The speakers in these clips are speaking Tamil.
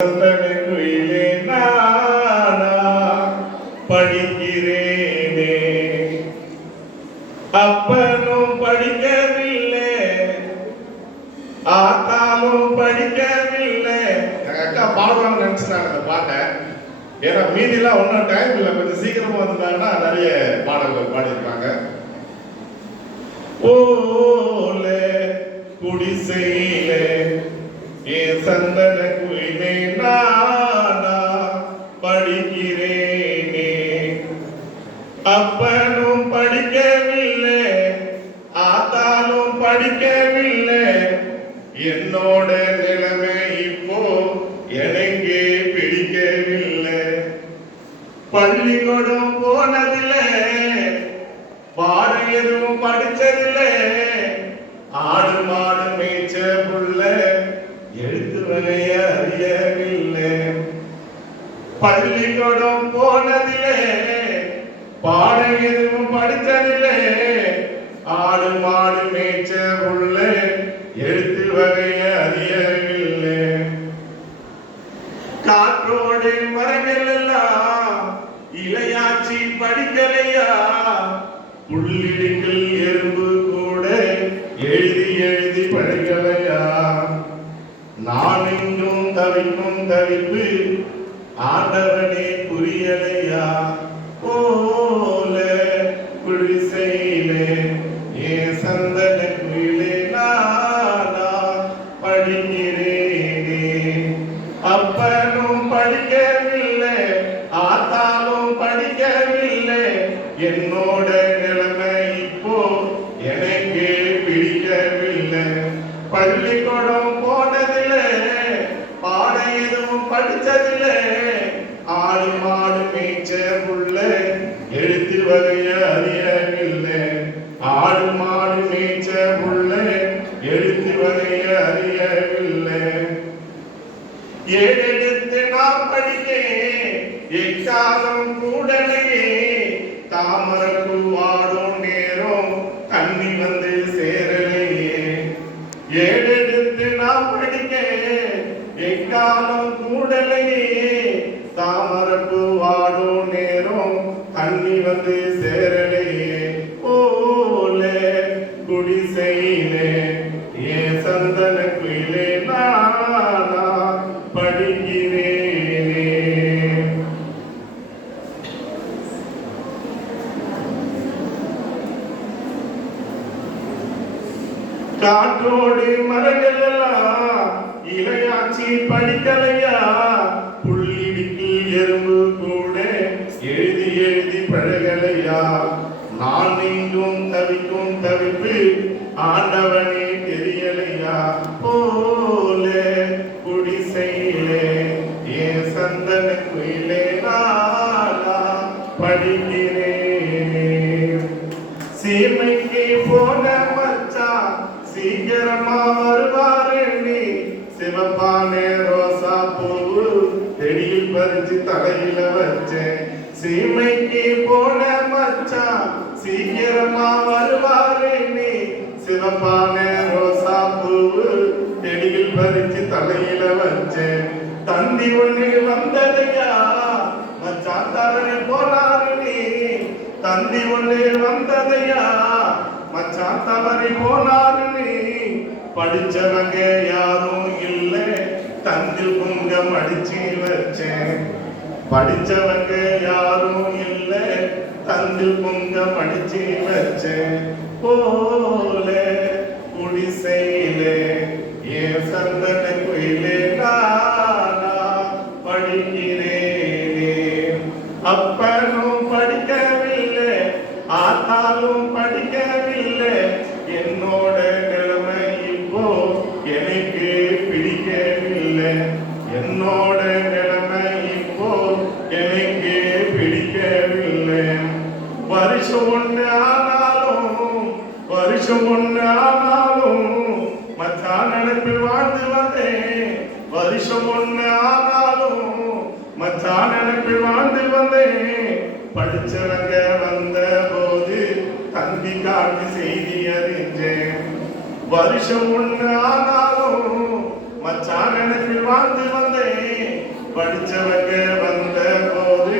குயிலே நானா படிக்கிறேனே, அப்பனும் படிக்கவில்லை, ஆத்தாலும் படிக்கவில்லை. எங்க அக்கா பாடுவாங்க நினைச்சுட்டாங்க அந்த பாட்டை. ஏன்னா மீதிலாம் ஒன்றும் டைம் இல்லை, கொஞ்சம் சீக்கிரமா வந்தாங்கன்னா நிறைய பாடல்கள் பாடியிருப்பாங்க. ஓலே குடிசையிலே ஏ சந்தன குயிலே நானா படிக்கிறேனே, அப்பனும் படிக்கவில்லை, ஆத்தாலும் படிக்கவில்லை. என்னோட நிலைமை இப்போ எனக்கே பிடிக்கவில்லை. பள்ளிக்கூடம் போனதில்லை, பாடம் எதுவும் படிச்சதில்லை, ஆடு மாடு மேய்ச்ச புள்ள எழுத்து வகைய அறியவில்லை. பள்ளிக்கூடம் போனதில்லை, பாடம் எதுவும் படிச்சதில்லை, ஆடு மாடு மேய்ச்ச புள்ள எழுத்து வகைய அறியவில்லை. காற்றோடு மரங்கள் எல்லாம் இளையாச்சி படிக்கலையா, புள்ளிடுக்கில் எறும்பு கூட எழுதி எழுதி பழகலையா. நான் இங்கும் தவிக்கும் தவிப்பு ஆண்டவனே புரியலையா. ஓல குடிசையிலே ஏ சந்தன குயிலே நானா படிக்கிறேனே, அப்பனும் படிக்கவில்லை, ஆத்தாலும் படிக்கவில்லை. என்னோட நிலைமை இப்போ எனக்கே பிடிக்கவில்லை. பள்ளிக்கூடம் போனதில்லை, பாடம் எதுவும் படிச்சதில்லை, ஆடு மாடு மேய்ச்ச புள்ள எழுத்து வகைய அறியவில்லை. ஆடு மாடு மேய்ச்ச புள்ள எழுத்து வகைய அறியவில்லை. ஏழெடுத்து நான் படிக்கேன், எக்காலம் கூடலையே, தாமரப்பு வாடும் நேரம் தண்ணி வந்து சேரலையே. ஏழெடுத்து நான் படிக்கேன், எக்காலம் கூடலையே, தாமரப்பு வாடும் நேரம் தண்ணி வந்து சேரலையே. ஓல குடிசையிலே ஏ சந்தன குயிலே நானா படிக்கிறேனே. காற்றோடு மரங்கள் எல்லாம் இளையாச்சி படிக்கலையா, புள்ளிடுக்கில் எறும்பு கூட எழுதி எழுதி பழகலையா. நான் இங்கும் தவிக்கும் தவிப்பு ஆண்டவனே தெரியலையா. போல குடிசையிலே ஏ சந்தன குயிலே நானா படிக்கிறேனே. சீமைக்கு போன மச்சான் சீக்கிரமா வருவாரு, நீ சிவப்பான ரோசா பூவு செடியில் பறிச்சு தலையில வச்சேன். சீமைக்கு போன மச்சான் சீக்கிரமா வருவாரு, நீ சிவப்பான ரோசா பூவு செடியில் பறிச்சு தலையில வச்சேன். தந்தி ஒண்ணு வந்ததையா மச்சான் தவறி போனாரு, நீ தந்தி ஒண்ணு வந்ததையா மச்சான் தவறி போனாரு, நீ படிச்சவங்க யாரும் இல்லை, தந்தில் குங்கம் அடிச்சு வச்சேன். படிச்சவங்க யாரும் இல்லை, தந்தில் குங்கம் அடிச்சு வச்சேன். போல குடிசையிலே ஏ சந்தன குயிலே நானா படிக்கிறேனே, அப்பனும் படிக்கவில்லை, ஆத்தாலும் படிக்கவில்லை. என்னோட நிலைமை இப்போ எனக்கு பிடிக்கவில்லை. என்னோட நிலைமை இப்போ எனக்கு பிடிக்கவில்லை. வருஷம் ஒண்ணு ஆனாலும், வருஷம் ஒண்ணு ஆனாலும் மச்சான் நினைப்பில் வாழ்ந்து வந்தேன். வருஷம் ஒண்ணு ஆனாலும் மச்சான் நினைப்பில் வாழ்ந்து வந்தேன். படிச்சவங்க வந்த போது தந்தி காட்டு செய்தி அறிஞ்சேன். வருஷம் ஒண்ணு ஆனாலும் மச்சான் நினைப்பில் வாழ்ந்து வந்தேன். படிச்சவங்க வந்த போது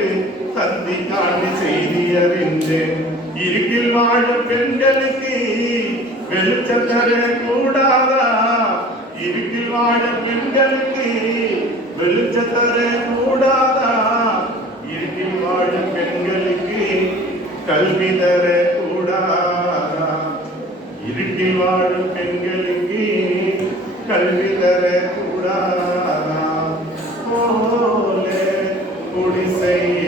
தந்தி காட்டி செய்தி அறிந்தேன். இருக்கில் வாழும் பெண்களுக்கு வெளிச்சம் தர கூடாதா? இருக்கில் வாழும் பெண்களுக்கு வெளிச்சம் தர கூடாதா? இருக்கில் வாழும் பெண்களுக்கு கல்வி தர கூடாதா? இருக்கில் வாழும் பெண்களுக்கு கல்வி தர கூடாதா? போல குடிசை